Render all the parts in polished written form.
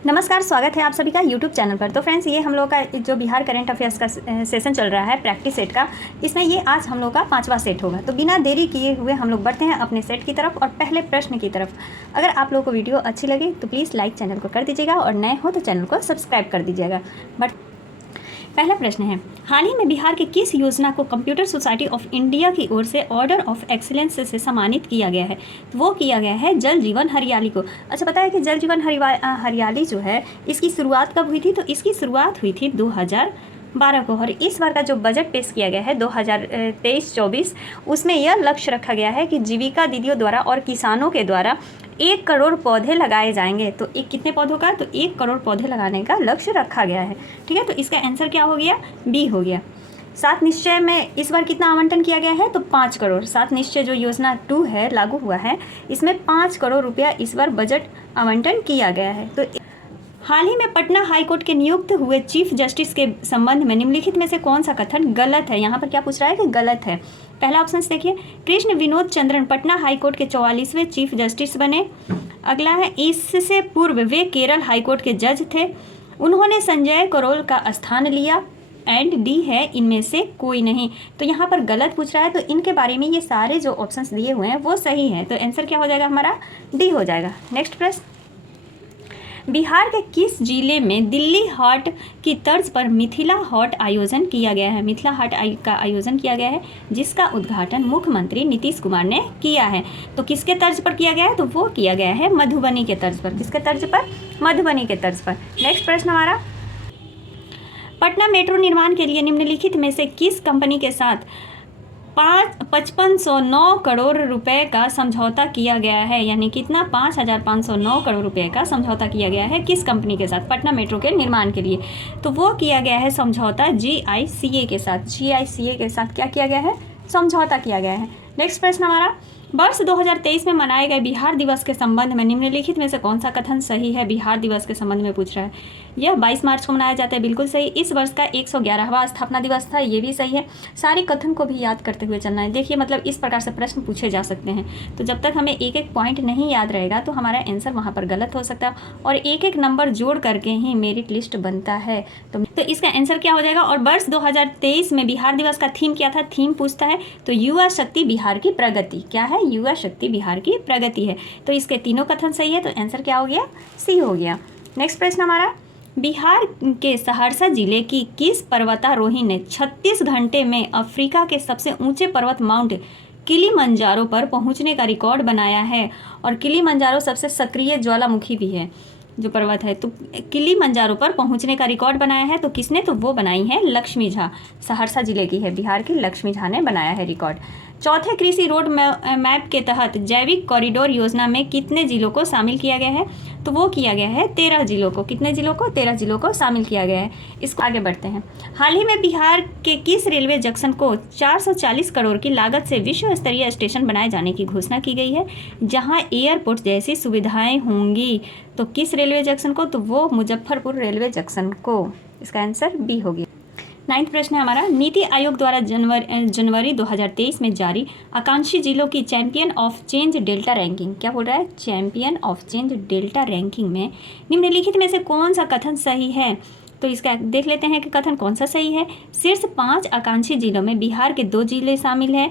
नमस्कार, स्वागत है आप सभी का यूट्यूब चैनल पर। तो फ्रेंड्स, ये हम लोग का जो बिहार करंट अफेयर्स का सेशन चल रहा है प्रैक्टिस सेट का, इसमें ये आज हम लोग का 5वां सेट होगा। तो बिना देरी किए हुए हम लोग बढ़ते हैं अपने सेट की तरफ और पहले प्रश्न की तरफ। अगर आप लोगों को वीडियो अच्छी लगी तो प्लीज़ लाइक चैनल को कर दीजिएगा और नए हो तो चैनल को सब्सक्राइब कर दीजिएगा। बट पहला प्रश्न है, हाल ही में बिहार की किस योजना को कंप्यूटर सोसाइटी ऑफ इंडिया की ओर से ऑर्डर ऑफ एक्सीलेंस से सम्मानित किया गया है? तो वो किया गया है जल जीवन हरियाली को। अच्छा, पता है कि जल जीवन हरियाली जो है इसकी शुरुआत कब हुई थी? तो इसकी शुरुआत हुई थी 2012 को। और इस बार का जो बजट पेश किया गया है 2023-24, उसमें यह लक्ष्य रखा गया है कि जीविका दीदियों द्वारा और किसानों के द्वारा 1 करोड़ पौधे लगाए जाएंगे। तो एक कितने पौधों का? तो 1 करोड़ पौधे लगाने का लक्ष्य रखा गया है। ठीक है, तो इसका आंसर क्या हो गया? बी हो गया। 7 निश्चय में इस बार कितना आवंटन किया गया है? तो 5 करोड़। 7 निश्चय जो योजना 2 है लागू हुआ है, इसमें 5 करोड़ रुपया इस बार बजट आवंटन किया गया है। तो हाल ही में पटना हाईकोर्ट के नियुक्त हुए चीफ जस्टिस के संबंध में निम्नलिखित में से कौन सा कथन गलत है? यहाँ पर क्या पूछ रहा है कि गलत है। पहला ऑप्शन देखिए, कृष्ण विनोद चंद्रन पटना हाईकोर्ट के 44वें चीफ जस्टिस बने। अगला है, इससे पूर्व वे केरल हाईकोर्ट के जज थे, उन्होंने संजय करोल का स्थान लिया। एंड डी है, इनमें से कोई नहीं। तो यहाँ पर गलत पूछ रहा है, तो इनके बारे में ये सारे जो ऑप्शंस दिए हुए हैं वो सही है। तो आंसर क्या हो जाएगा हमारा? डी हो जाएगा। नेक्स्ट प्रश्न, बिहार के किस जिले में दिल्ली हाट की तर्ज पर मिथिला हाट आयोजन किया गया है? मिथिला हाट का आयोजन किया गया है, जिसका उद्घाटन मुख्यमंत्री नीतीश कुमार ने किया है। तो किसके तर्ज पर किया गया है? तो वो किया गया है मधुबनी के तर्ज पर। किसके तर्ज पर? मधुबनी के तर्ज पर। नेक्स्ट प्रश्न हमारा, पटना मेट्रो निर्माण के लिए निम्नलिखित में से किस कंपनी के साथ 5509 करोड़ रुपए का समझौता किया गया है? यानी कितना? 5509 करोड़ रुपए का समझौता किया गया है किस कंपनी के साथ पटना मेट्रो के निर्माण के लिए? तो वो किया गया है समझौता GICA के साथ। GICA के साथ क्या किया गया है? समझौता किया गया है। नेक्स्ट प्रश्न हमारा, वर्ष 2023 में मनाए गए बिहार दिवस के संबंध में निम्नलिखित में से कौन सा कथन सही है? बिहार दिवस के संबंध में पूछ रहा है। यह 22 मार्च को मनाया जाता है, बिल्कुल सही। इस वर्ष का 111वां स्थापना दिवस था, ये भी सही है। सारे कथन को भी याद करते हुए चलना है। देखिए, मतलब इस प्रकार से प्रश्न पूछे जा सकते हैं। तो जब तक हमें एक एक पॉइंट नहीं याद रहेगा तो हमारा आंसर वहाँ पर गलत हो सकता है, और एक एक नंबर जोड़ करके ही मेरिट लिस्ट बनता है। तो इसका आंसर क्या हो जाएगा? और वर्ष 2023 में बिहार दिवस का थीम क्या था? थीम पूछता है तो युवा शक्ति बिहार की प्रगति। क्या है? युवा शक्ति बिहार की प्रगति है। तो इसके तीनों कथन सही है, तो आंसर क्या हो गया? सी हो गया। नेक्स्ट प्रश्न हमारा, बिहार के सहरसा जिले की किस पर्वतारोही ने 36 घंटे में अफ्रीका के सबसे ऊंचे पर्वत माउंट किलिमंजारो पर पहुंचने का रिकॉर्ड बनाया है? और किलिमंजारो सबसे सक्रिय ज्वालामुखी भी है जो पर्वत है। तो किलिमंजारो पर पहुंचने का रिकॉर्ड बनाया है तो किसने? तो वो बनाई है लक्ष्मी झा। सहरसा जिले की है, बिहार की लक्ष्मी झा ने बनाया है रिकॉर्ड। चौथे कृषि रोड मैप के तहत जैविक कॉरिडोर योजना में कितने जिलों को शामिल किया गया है? तो वो किया गया है 13 जिलों को। कितने जिलों को? 13 जिलों को शामिल किया गया है। इसको आगे बढ़ते हैं। हाल ही में बिहार के किस रेलवे जंक्शन को 440 करोड़ की लागत से विश्व स्तरीय स्टेशन बनाए जाने की घोषणा की गई है, जहां एयरपोर्ट जैसी सुविधाएं होंगी? तो किस रेलवे जंक्शन को? तो वो मुजफ्फरपुर रेलवे जंक्शन को। इसका आंसर बी होगी। 9वां प्रश्न है हमारा, नीति आयोग द्वारा जनवरी 2023 में जारी आकांक्षी जिलों की champion of change delta ranking, क्या बोल रहा है? Champion of change delta ranking में निम्नलिखित में से कौन सा कथन सही है? तो इसका देख लेते हैं कि कथन कौन सा सही है। शीर्ष 5 आकांक्षी जिलों में बिहार के 2 जिले शामिल हैं।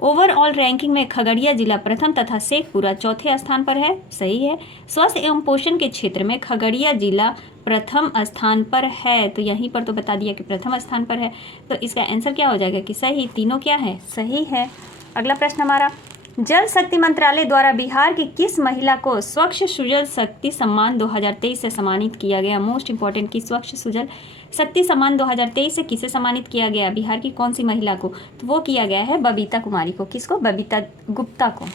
ओवरऑल रैंकिंग में खगड़िया जिला प्रथम तथा शेखपुरा चौथे स्थान पर है, सही है। स्वास्थ्य एवं पोषण के क्षेत्र में खगड़िया जिला प्रथम स्थान पर है, तो यहीं पर तो बता दिया कि प्रथम स्थान पर है। तो इसका आंसर क्या हो जाएगा कि सही? तीनों क्या है? सही है। अगला प्रश्न हमारा, जल शक्ति मंत्रालय द्वारा बिहार की किस महिला को स्वच्छ सुजल शक्ति सम्मान 2023 से सम्मानित किया गया? मोस्ट इंपॉर्टेंट, की स्वच्छ सुजल शक्ति सम्मान 2023 से किसे सम्मानित किया गया? बिहार की कौन सी महिला को? तो वो किया गया है बबीता कुमारी को। किसको? बबीता गुप्ता को।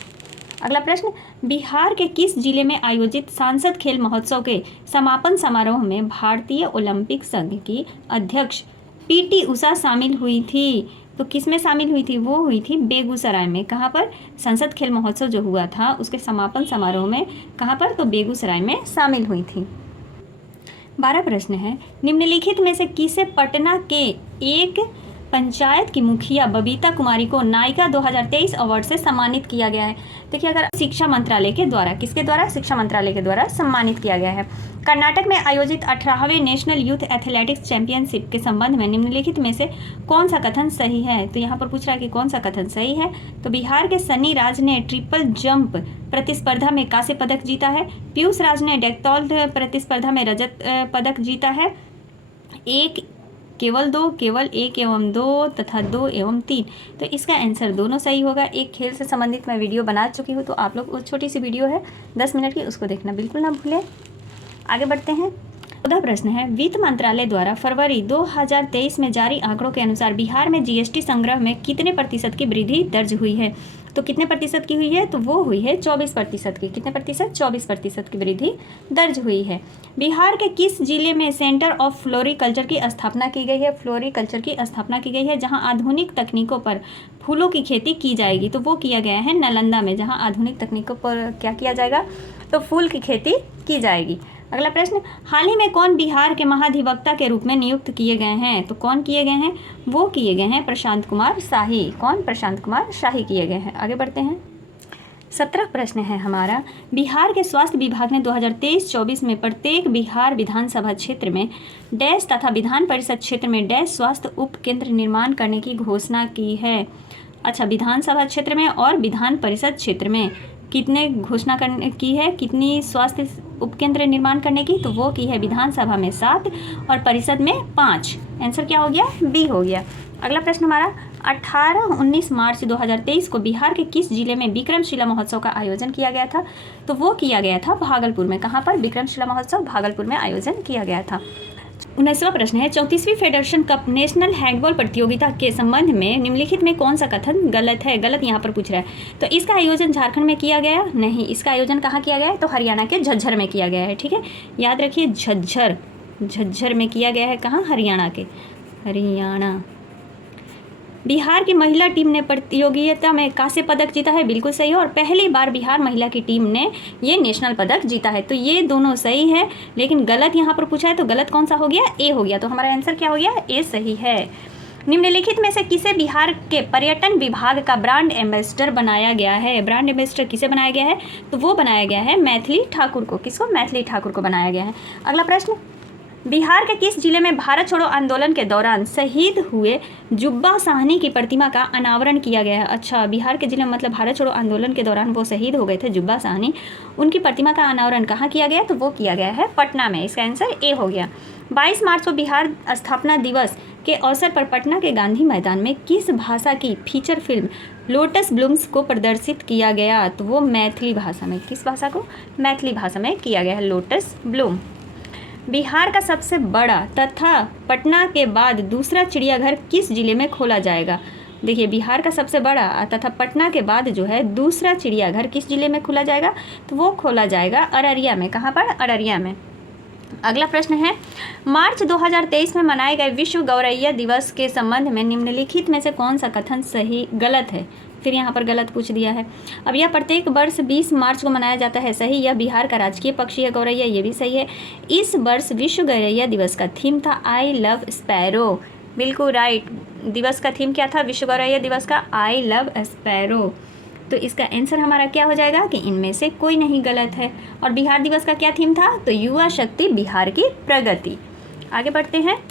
अगला प्रश्न, बिहार के किस जिले में आयोजित सांसद खेल महोत्सव के समापन समारोह में भारतीय ओलंपिक संघ की अध्यक्ष PT उषा शामिल हुई थी? तो किस में शामिल हुई थी? वो हुई थी बेगूसराय में। कहाँ पर? संसद खेल महोत्सव जो हुआ था उसके समापन समारोह में। कहाँ पर? तो बेगूसराय में शामिल हुई थी। 12वां प्रश्न है, निम्नलिखित में से किसे पटना के एक पंचायत की मुखिया बबीता कुमारी को नायिका 2023 अवार्ड से सम्मानित किया गया है? देखिए, अगर शिक्षा मंत्रालय के द्वारा, किसके द्वारा? शिक्षा मंत्रालय के द्वारा सम्मानित किया गया है। कर्नाटक में आयोजित 18वें नेशनल यूथ एथलेटिक्स चैंपियनशिप के संबंध में निम्नलिखित में से कौन सा कथन सही है? तो यहाँ पर पूछ रहा है कि कौन सा कथन सही है। तो बिहार के सन्नी राज ने ट्रिपल जंप प्रतिस्पर्धा में कांस्य पदक जीता है। पीयूष राज ने डेक्टॉल प्रतिस्पर्धा में रजत पदक जीता है। केवल 2, केवल 1 एवं 2 तथा 2 एवं 3। तो इसका आंसर दोनों सही होगा। एक खेल से संबंधित मैं वीडियो बना चुकी हूँ, तो आप लोग, वो छोटी सी वीडियो है 10 मिनट की, उसको देखना बिल्कुल ना भूलें। आगे बढ़ते हैं। 14 प्रश्न है, वित्त मंत्रालय द्वारा फरवरी 2023 में जारी आंकड़ों के अनुसार बिहार में जीएसटी संग्रह में कितने प्रतिशत की वृद्धि दर्ज हुई है? तो कितने प्रतिशत की हुई है? तो वो हुई है 24% की। कितने प्रतिशत? 24% की वृद्धि दर्ज हुई है। बिहार के किस जिले में सेंटर ऑफ फ्लोरिकल्चर की स्थापना की गई है? फ्लोरिकल्चर की स्थापना की गई है, जहां आधुनिक तकनीकों पर फूलों की खेती की जाएगी। तो वो किया गया है नालंदा में, जहां आधुनिक तकनीकों पर क्या किया जाएगा? तो फूल की खेती की जाएगी। अगला प्रश्न, हाल ही में कौन बिहार के महाधिवक्ता के रूप में नियुक्त किए गए हैं? तो कौन किए गए हैं? वो किए गए हैं प्रशांत कुमार शाही। कौन? प्रशांत कुमार शाही किए गए हैं। आगे बढ़ते हैं। 17 प्रश्न है हमारा, बिहार के स्वास्थ्य विभाग ने 2023-24 में प्रत्येक बिहार विधानसभा क्षेत्र में डैश तथा विधान परिषद क्षेत्र में डैश स्वास्थ्य उप केंद्र निर्माण करने की घोषणा की है। अच्छा, विधानसभा क्षेत्र में और विधान परिषद क्षेत्र में कितने घोषणा करने की है? कितनी स्वास्थ्य उपकेंद्र निर्माण करने की? तो वो की है विधानसभा में 7 और परिषद में 5। आंसर क्या हो गया? बी हो गया। अगला प्रश्न हमारा, 18-19 मार्च 2023 को बिहार के किस जिले में विक्रमशिला महोत्सव का आयोजन किया गया था? तो वो किया गया था भागलपुर में। कहाँ पर? विक्रमशिला महोत्सव भागलपुर में आयोजन किया गया था। 19वां प्रश्न है, 34वीं फेडरेशन कप नेशनल हैंडबॉल प्रतियोगिता के संबंध में निम्नलिखित में कौन सा कथन गलत है? गलत यहाँ पर पूछ रहा है। तो इसका आयोजन झारखंड में किया गया? नहीं, इसका आयोजन कहाँ किया गया है? तो हरियाणा के झज्जर में किया गया है। ठीक है, याद रखिए, झज्जर में किया गया है। कहाँ? हरियाणा के, हरियाणा। बिहार की महिला टीम ने प्रतियोगिता में कांस्य पदक जीता है। बिल्कुल सही है, और पहली बार बिहार महिला की टीम ने ये नेशनल पदक जीता है। तो ये दोनों सही है, लेकिन गलत यहाँ पर पूछा है, तो गलत कौन सा हो गया? ए हो गया। तो हमारा आंसर क्या हो गया? ए सही है। निम्नलिखित में से किसे बिहार के पर्यटन विभाग का ब्रांड एम्बेसडर बनाया गया है? ब्रांड एम्बेसडर किसे बनाया गया है? तो वो बनाया गया है मैथिली ठाकुर को। किसको? मैथिली ठाकुर को बनाया गया है। अगला प्रश्न, बिहार के किस जिले में भारत छोड़ो आंदोलन के दौरान शहीद हुए जुब्बा साहनी की प्रतिमा का अनावरण किया गया है? अच्छा, बिहार के जिले में, मतलब भारत छोड़ो आंदोलन के दौरान वो शहीद हो गए थे जुब्बा साहनी, उनकी प्रतिमा का अनावरण कहाँ किया गया? तो वो किया गया है पटना में। इसका आंसर ए हो गया। 22 मार्च को बिहार स्थापना दिवस के अवसर पर पटना के गांधी मैदान में किस भाषा की फीचर फिल्म लोटस ब्लूम्स को प्रदर्शित किया गया? तो वो मैथिली भाषा में। किस भाषा को? मैथिली भाषा में किया गया है लोटस ब्लूम। बिहार का सबसे बड़ा तथा पटना के बाद दूसरा चिड़ियाघर किस जिले में खोला जाएगा? देखिए, बिहार का सबसे बड़ा तथा पटना के बाद जो है दूसरा चिड़ियाघर किस जिले में खोला जाएगा? तो वो खोला जाएगा अररिया में। कहाँ पर? अररिया में। अगला प्रश्न है, मार्च 2023 में मनाए गए विश्व गौरैया दिवस के संबंध में निम्नलिखित में से कौन सा कथन सही गलत है? फिर यहाँ पर गलत पूछ दिया है। अब यह प्रत्येक वर्ष 20 मार्च को मनाया जाता है। सही। यह बिहार का राजकीय पक्षी है गौरैया, ये भी सही है। इस वर्ष विश्व गौरैया दिवस का थीम था आई लव स्पैरो। बिल्कुल राइट। दिवस का थीम क्या था? विश्व गौरैया दिवस का आई लव स्पैरो। तो इसका आंसर हमारा क्या हो जाएगा कि इनमें से कोई नहीं गलत है। और बिहार दिवस का क्या थीम था? तो युवा शक्ति बिहार की प्रगति। आगे बढ़ते हैं।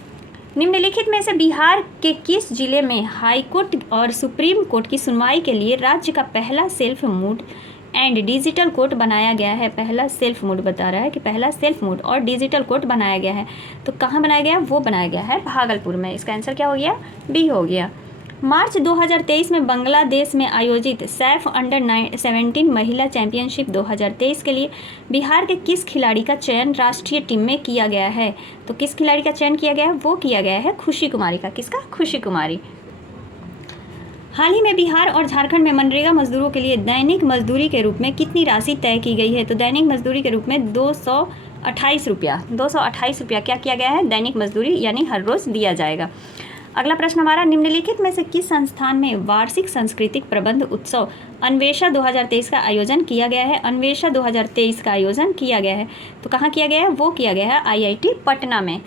निम्नलिखित में से बिहार के किस जिले में हाई कोर्ट और सुप्रीम कोर्ट की सुनवाई के लिए राज्य का पहला self mode and digital court बनाया गया है? पहला सेल्फ मोड बता रहा है कि पहला सेल्फ मोड और डिजिटल कोर्ट बनाया गया है। तो कहाँ बनाया गया? वो बनाया गया है भागलपुर में। इसका आंसर क्या हो गया? बी हो गया। मार्च 2023 में बांग्लादेश में आयोजित सैफ अंडर 17 महिला चैंपियनशिप 2023 के लिए बिहार के किस खिलाड़ी का चयन राष्ट्रीय टीम में किया गया है? तो किस खिलाड़ी का चयन किया गया है? वो किया गया है खुशी कुमारी का। किसका? खुशी कुमारी। हाल ही में बिहार और झारखंड में मनरेगा मजदूरों के लिए दैनिक मजदूरी के रूप में कितनी राशि तय की गई है? तो दैनिक मजदूरी के रूप में 228 रुपया। 228 रुपया क्या किया गया है? दैनिक मजदूरी यानी हर रोज़ दिया जाएगा। अगला प्रश्न हमारा, निम्नलिखित में से किस संस्थान में वार्षिक सांस्कृतिक प्रबंध उत्सव अन्वेषा 2023 का आयोजन किया गया है? अन्वेषा 2023 का आयोजन किया गया है। तो कहाँ किया गया है? वो किया गया है IIT पटना में।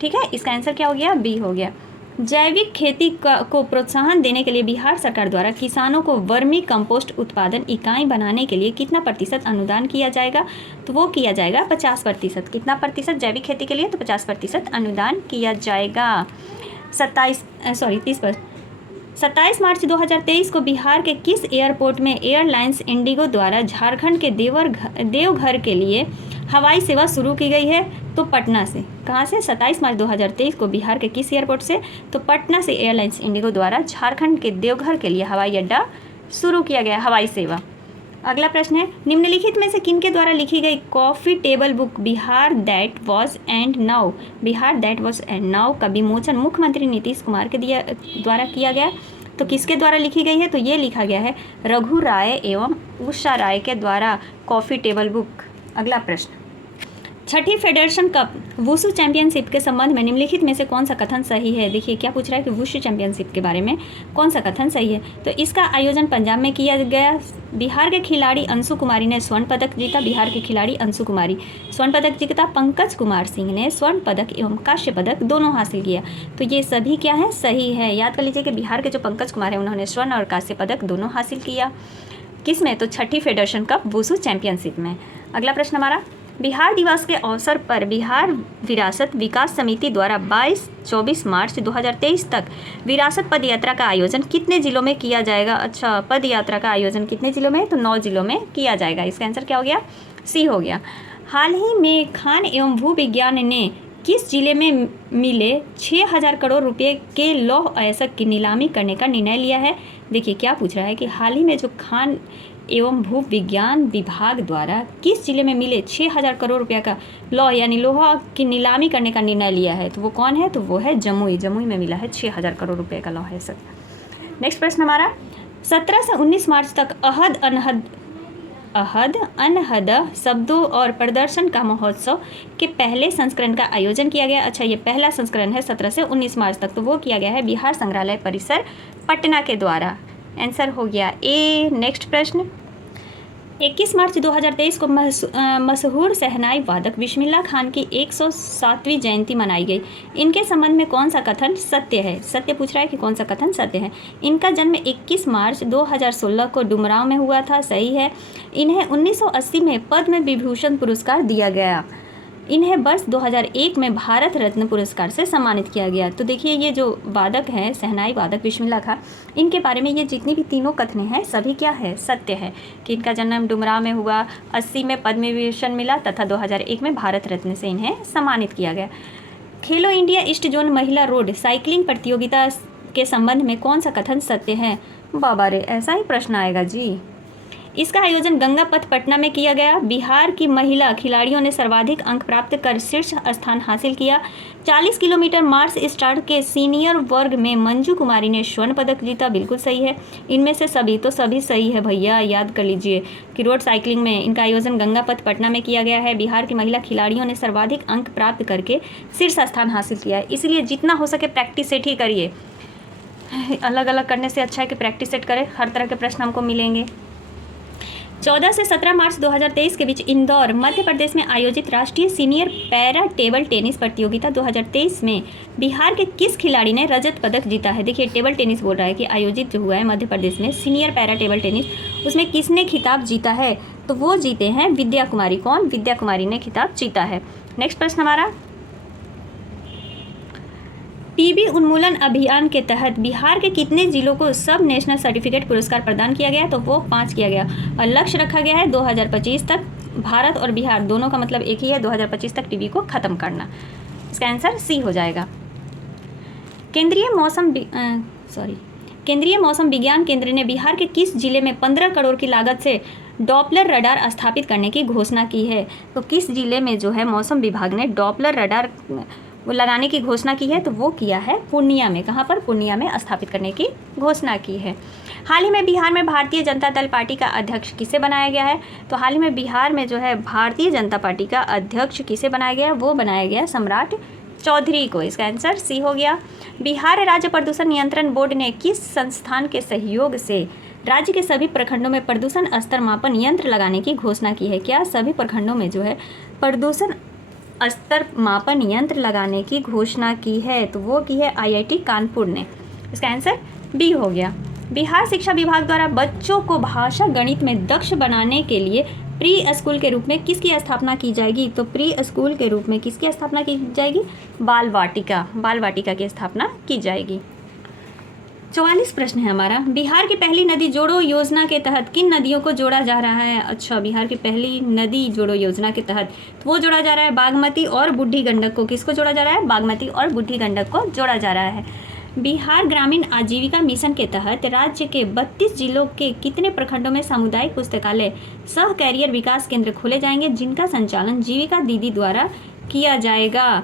ठीक है, इसका आंसर क्या हो गया? बी हो गया। जैविक खेती को प्रोत्साहन देने के लिए बिहार सरकार द्वारा किसानों को वर्मी कंपोस्ट उत्पादन इकाई बनाने के लिए कितना प्रतिशत अनुदान किया जाएगा? तो वो किया जाएगा 50%। कितना प्रतिशत जैविक खेती के लिए? तो 50% अनुदान किया जाएगा। 27 मार्च 2023 को बिहार के किस एयरपोर्ट में एयरलाइंस इंडिगो द्वारा झारखंड के देवघर के लिए हवाई सेवा शुरू की गई है? तो पटना से। कहाँ से? 27 मार्च 2023 को बिहार के किस एयरपोर्ट से? तो पटना से एयरलाइंस इंडिगो द्वारा झारखंड के देवघर के लिए हवाई अड्डा शुरू किया गया, हवाई सेवा। अगला प्रश्न है, निम्नलिखित में से किनके द्वारा लिखी गई coffee table book Bihar that was and now का विमोचन मुख्यमंत्री नीतीश कुमार के द्वारा किया गया? तो किसके द्वारा लिखी गई है? तो ये लिखा गया है रघु राय एवं उषा राय के द्वारा कॉफी टेबल बुक। अगला प्रश्न, छठी फेडरेशन कप वुशु चैंपियनशिप के संबंध में निम्नलिखित में से कौन सा कथन सही है? देखिए क्या पूछ रहा है कि वुशु चैंपियनशिप के बारे में कौन सा कथन सही है? तो इसका आयोजन पंजाब में किया गया। बिहार के खिलाड़ी अंशु कुमारी ने स्वर्ण पदक जीता। बिहार के खिलाड़ी अंशु कुमारी स्वर्ण पदक जीता। पंकज कुमार सिंह ने स्वर्ण पदक एवं कांस्य पदक दोनों हासिल किया। तो ये सभी क्या है? सही है। याद कर लीजिए कि बिहार के जो पंकज कुमार है उन्होंने स्वर्ण और कांस्य पदक दोनों हासिल किया। किस में? तो छठी फेडरेशन कप वुशु चैंपियनशिप में। अगला प्रश्न हमारा, बिहार दिवस के अवसर पर बिहार विरासत विकास समिति द्वारा 22-24 मार्च 2023 तक विरासत पद यात्रा का आयोजन कितने जिलों में किया जाएगा? अच्छा, पद यात्रा का आयोजन कितने जिलों में? तो 9 जिलों में किया जाएगा। इसका आंसर क्या हो गया? सी हो गया। हाल ही में खान एवं भू विज्ञान ने किस जिले में मिले 6,000 करोड़ रुपए के लौह अयस्क की नीलामी करने का निर्णय लिया है? देखिए क्या पूछ रहा है कि हाल ही में जो खान एवं भू विज्ञान विभाग द्वारा किस जिले में मिले 6,000 करोड़ रुपया का लौह यानी लोहा की नीलामी करने का निर्णय लिया है? तो वो कौन है? तो वो है जमुई। जमुई में मिला है 6,000 करोड़ रुपये का लौह अयस्क। नेक्स्ट प्रश्न हमारा, 17 से 19 मार्च तक अहद अनहद शब्दों और प्रदर्शन का महोत्सव के पहले संस्करण का आयोजन किया गया। अच्छा, ये पहला संस्करण है 17 से 19 मार्च तक, तो वो किया गया है बिहार संग्रहालय परिसर पटना के द्वारा। आंसर हो गया ए। नेक्स्ट प्रश्न, 21 मार्च 2023 को मशहूर शहनाई वादक बिस्मिल्लाह खान की 107वीं जयंती मनाई गई। इनके संबंध में कौन सा कथन सत्य है? सत्य पूछ रहा है कि कौन सा कथन सत्य है? इनका जन्म 21 मार्च 2016 को डुमरांव में हुआ था। सही है। इन्हें 1980 में पद्म विभूषण पुरस्कार दिया गया। इन्हें वर्ष 2001 में भारत रत्न पुरस्कार से सम्मानित किया गया। तो देखिए ये जो वादक हैं शहनाई वादक बिस्मिल्लाह खान, इनके बारे में ये जितनी भी तीनों कथनें हैं सभी क्या है? सत्य है कि इनका जन्म डुमरांव में हुआ, 80 में पद्म विभूषण मिला तथा 2001 में भारत रत्न से इन्हें सम्मानित किया गया। खेलो इंडिया ईस्ट जोन महिला रोड साइकिलिंग प्रतियोगिता के संबंध में कौन सा कथन सत्य है? बाबा रे, ऐसा ही प्रश्न आएगा जी। इसका आयोजन गंगा पथ पटना में किया गया। बिहार की महिला खिलाड़ियों ने सर्वाधिक अंक प्राप्त कर शीर्ष स्थान हासिल किया। 40 किलोमीटर मार्च स्टार्ट के सीनियर वर्ग में मंजू कुमारी ने स्वर्ण पदक जीता। बिल्कुल सही है। इनमें से सभी सही है भैया, याद कर लीजिए कि रोड साइकिलिंग में इनका आयोजन गंगा पथ पटना में किया गया है। बिहार की महिला खिलाड़ियों ने सर्वाधिक अंक प्राप्त करके शीर्ष स्थान हासिल किया है। इसलिए जितना हो सके प्रैक्टिस सेट ही करिए। अलग अलग करने से अच्छा है कि प्रैक्टिस सेट करें। हर तरह के प्रश्न हमको मिलेंगे। 14 से 17 मार्च 2023 के बीच इंदौर मध्य प्रदेश में आयोजित राष्ट्रीय सीनियर पैरा टेबल टेनिस प्रतियोगिता 2023 में बिहार के किस खिलाड़ी ने रजत पदक जीता है? देखिए टेबल टेनिस बोल रहा है कि आयोजित जो हुआ है मध्य प्रदेश में सीनियर पैरा टेबल टेनिस, उसमें किसने खिताब जीता है? तो वो जीते हैं विद्या कुमारी। कौन? विद्या कुमारी ने खिताब जीता है। नेक्स्ट प्रश्न हमारा, टीबी उन्मूलन अभियान के तहत बिहार के कितने जिलों को सब नेशनल सर्टिफिकेट पुरस्कार प्रदान किया गया? तो वो 5 किया गया और लक्ष्य रखा गया है 2025 तक भारत और बिहार दोनों का मतलब एक ही है, 2025 तक टीबी को खत्म करना। इसका आंसर सी हो जाएगा। केंद्रीय मौसम विज्ञान केंद्र ने बिहार के किस जिले में 15 करोड़ की लागत से डॉपलर रडार स्थापित करने की घोषणा की है? तो किस जिले में जो है मौसम विभाग ने डॉपलर रडार वो लगाने की घोषणा की है? तो वो किया है पूर्णिया में। कहाँ पर? पूर्णिया में स्थापित करने की घोषणा की है। हाल ही में बिहार में भारतीय जनता दल पार्टी का अध्यक्ष किसे बनाया गया है? तो हाल ही में बिहार में जो है भारतीय जनता पार्टी का अध्यक्ष किसे बनाया गया? वो बनाया गया सम्राट चौधरी को। इसका आंसर सी हो गया। बिहार राज्य प्रदूषण नियंत्रण बोर्ड ने किस संस्थान के सहयोग से राज्य के सभी प्रखंडों में प्रदूषण स्तर मापन यंत्र लगाने की घोषणा की है? क्या सभी प्रखंडों में जो है प्रदूषण स्तर मापन यंत्र लगाने की घोषणा की है? तो वो की है IIT कानपुर ने। इसका आंसर बी हो गया। बिहार शिक्षा विभाग द्वारा बच्चों को भाषा गणित में दक्ष बनाने के लिए प्री स्कूल के रूप में किसकी स्थापना की जाएगी? तो प्री स्कूल के रूप में किसकी स्थापना की जाएगी? बाल वाटिका की स्थापना की जाएगी। 44 प्रश्न है हमारा। बिहार की पहली नदी जोड़ो योजना के तहत किन नदियों को जोड़ा जा रहा है? अच्छा, बिहार की पहली नदी जोड़ो योजना के तहत तो वो जोड़ा जा रहा है बागमती और बूढ़ी गंडक को। किसको जोड़ा जा रहा है? बागमती और बूढ़ी गंडक को जोड़ा जा रहा है। बिहार ग्रामीण आजीविका मिशन के तहत राज्य के 32 जिलों के कितने प्रखंडों में सामुदायिक पुस्तकालय सह कैरियर विकास केंद्र खोले जाएंगे, जिनका संचालन जीविका दीदी द्वारा किया जाएगा?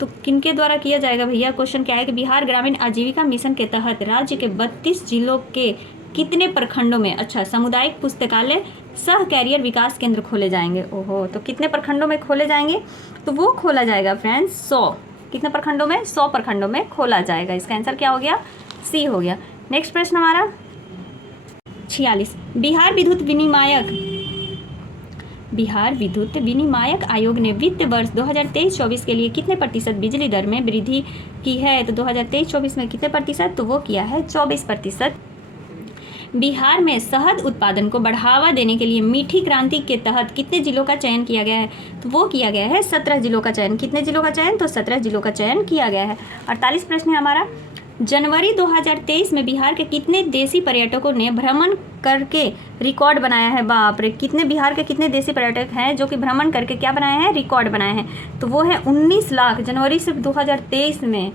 तो किनके द्वारा किया जाएगा भैया? क्वेश्चन क्या है कि बिहार ग्रामीण आजीविका मिशन के तहत राज्य के 32 जिलों के कितने प्रखंडों में अच्छा सामुदायिक पुस्तकालय सह कैरियर विकास केंद्र खोले जाएंगे? ओहो, तो कितने प्रखंडों में खोले जाएंगे? तो वो खोला जाएगा फ्रेंड्स 100। कितने प्रखंडों में? 100 प्रखंडों में खोला जाएगा। इसका आंसर क्या हो गया? सी हो गया। नेक्स्ट प्रश्न हमारा 46। बिहार विद्युत विनिमायक आयोग ने वित्त वर्ष 2023-24 के लिए कितने प्रतिशत बिजली दर में वृद्धि की है? तो 2023-24 में कितने प्रतिशत? तो वो किया है 24%। बिहार में शहद उत्पादन को बढ़ावा देने के लिए मीठी क्रांति के तहत कितने जिलों का चयन किया गया है? तो वो किया गया है 17 जिलों का चयन। कितने जिलों का चयन? तो 17 जिलों का चयन किया गया है। 48 प्रश्न है हमारा। जनवरी 2023 में बिहार के कितने देशी पर्यटकों ने भ्रमण करके रिकॉर्ड बनाया है? बाप रे, कितने बिहार के कितने देशी पर्यटक हैं जो कि भ्रमण करके क्या बनाए हैं? रिकॉर्ड बनाए हैं। तो वो है 19 लाख जनवरी से 2023 में।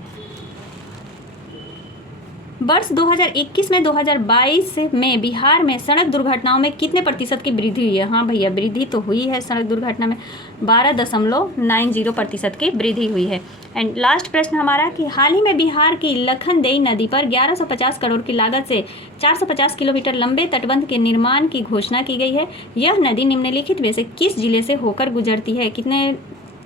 वर्ष 2021 में 2022 में बिहार में सड़क दुर्घटनाओं में कितने प्रतिशत की वृद्धि हुई है? हाँ भैया, वृद्धि तो हुई है सड़क दुर्घटना में, 12.90% की वृद्धि हुई है। एंड लास्ट प्रश्न हमारा कि हाल ही में बिहार की लखनदेई नदी पर 1150 करोड़ की लागत से 450 किलोमीटर लंबे तटबंध के निर्माण की घोषणा की गई है। यह नदी निम्नलिखित में से किस जिले से होकर गुजरती है? कितने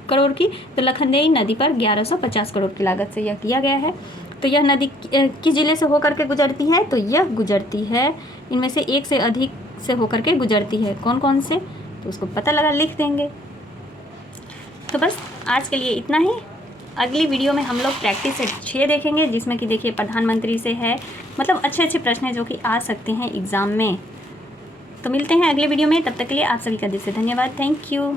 करोड़ की? तो लखनदेई नदी पर 1150 करोड़ की लागत से यह किया गया है। तो यह नदी किस जिले से होकर के गुजरती है? तो यह गुजरती है, इनमें से एक से अधिक से होकर के गुजरती है। कौन कौन से? तो उसको पता लगा लिख देंगे। तो बस आज के लिए इतना ही। अगली वीडियो में हम लोग प्रैक्टिस सेट 6 देखेंगे, जिसमें कि देखिए प्रधानमंत्री से है, मतलब अच्छे प्रश्न हैं जो कि आ सकते हैं एग्ज़ाम में। तो मिलते हैं अगले वीडियो में, तब तक के लिए आप सभी का दिल से धन्यवाद। Thank you.